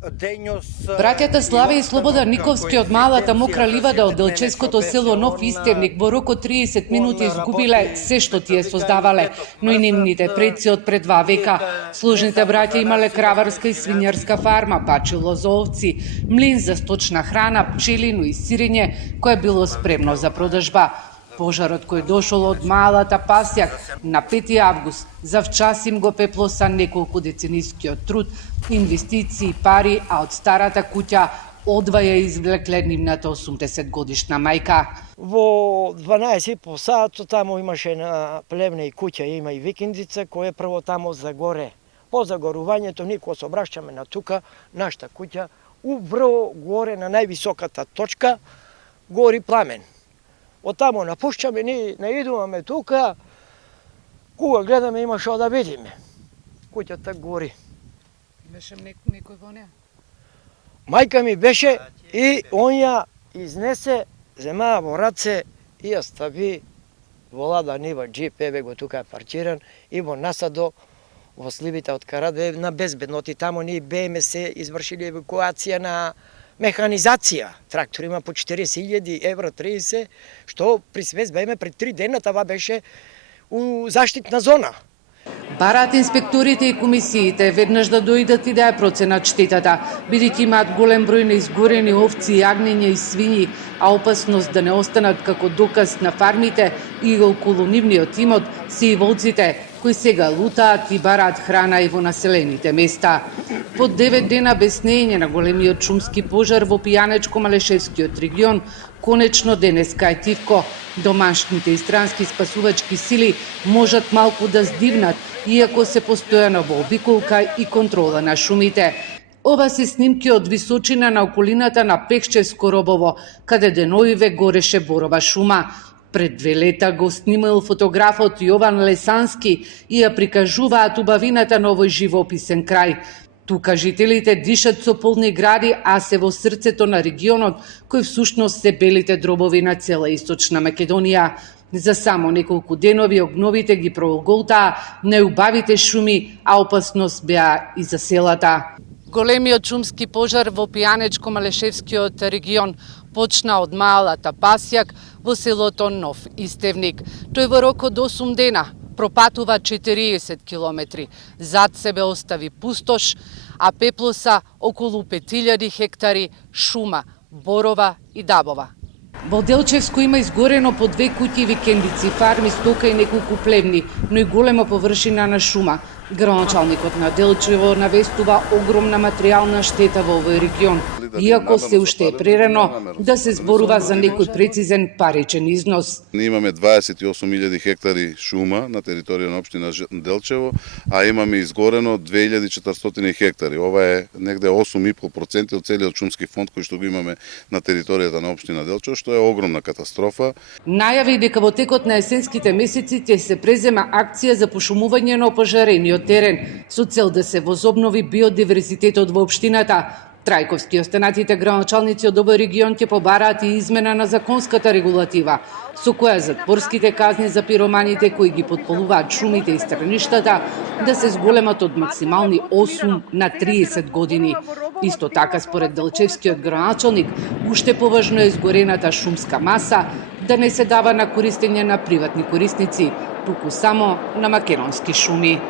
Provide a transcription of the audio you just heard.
Браќата Славе и Слободан Никовски од малата мокра ливада од делчевското село Нов Истевник во рок од 30 минути изгубиле се што тие создавале, но и нивните предци од пред 2 века. Сложните браќа имале краварска и свинјарска фарма, пачило за овци, млин за сточна храна, пчелино и сирење кое било спремно за продажба. Пожарот кој дошол од малата Пасјак на 5 август завчас им го пеплоса неколку деценискиот труд, инвестиции, пари, а од старата куќа одваја извлекле нивната 80 годишна мајка. Во 12 по сат таму имаше на плевна и куќа, има и викиндица која прво таму за горе. По загорувањето никога се обрашќаме на тука, нашата куќа, убро горе на највисоката точка гори пламен. Од таму напушчаме, ние наидуваме тука, кога гледаме има шо да видиме. Куќата гори. Беше некој во неа? Мајка ми беше и он ја изнесе, зема во раце и ја стави во лада нива джип, еве го тука е паркиран, и во насадо во сливите од Караде на безбедноти. Таму ние бееме се извршили евакуација на механизација. Трактор има по 40.000 евро 30, што при свес бееме пред 3 дена, това беше у заштитна зона. Бараат инспекторите и комисиите веднаш да дојдат и да ја проценат штетата, бидејќи имаат голем број на изгорени овци, јагниња и свињи, а опасност да не останат како доказ на фармите и околу нивниот имот се и волците, кои сега лутаат и бараат храна и во населените места. По 9 дена без неење на големиот шумски пожар во Пијанечко-Малешевскиот регион, конечно денеска е тивко. Домашните и странски спасувачки сили можат малку да здивнат, иако се постојано во обиколка и контрола на шумите. Ова се снимки од височина на околината на Пехчевско Робово, каде деновиве гореше борова шума. Пред 2 лета го снимал фотографот Јован Лесански и ја прикажуваат убавината на овој живописен крај. Тука жителите дишат со полни гради, а се во срцето на регионот, кој всушност се белите дробови на цела Источна Македонија. За само неколку денови огновите ги проголтаа најубавите шуми, а опасност беа и за селата. Големиот шумски пожар во Пијанечко-Малешевскиот регион почна од малата Пасјак во селото Нов Истевник. Тој во рок од 8 дена пропатува 40 километри. Зад себе остави пустош, а пеплоса околу 5000 хектари шума, борова и дабова. Во Делчевско има изгорено по 2 куќи, викендици, фарми, стока и неколку плевни, но и голема површина на шума. Градоначалникот на Делчево навестува огромна материјална штета во овој регион, иако се уште е прерано да се зборува за некој прецизен паричен износ. Ние имаме 28.000 хектари шума на територија на општина Делчево, а имаме изгорено 2400 хектари. Ова е негде 8,5% од целиот шумски фонд кој што го имаме на територијата на општина Делчево, што е огромна катастрофа. Најави дека во текот на есенските месеци ќе се презема акција за пошумување на опожарениот терен со цел да се возобнови биодиверзитетот во општината. Трајковски и останатите градоначалници од овој регион ќе побараат и измена на законската регулатива, со која затворските казни за пироманите кои ги потполуваат шумите и страништата да се зголемат од максимални 8 на 30 години. Исто така, според Делчевскиот градоначалник, уште поважно е изгорената шумска маса да не се дава на користење на приватни корисници, туку само на македонски шуми.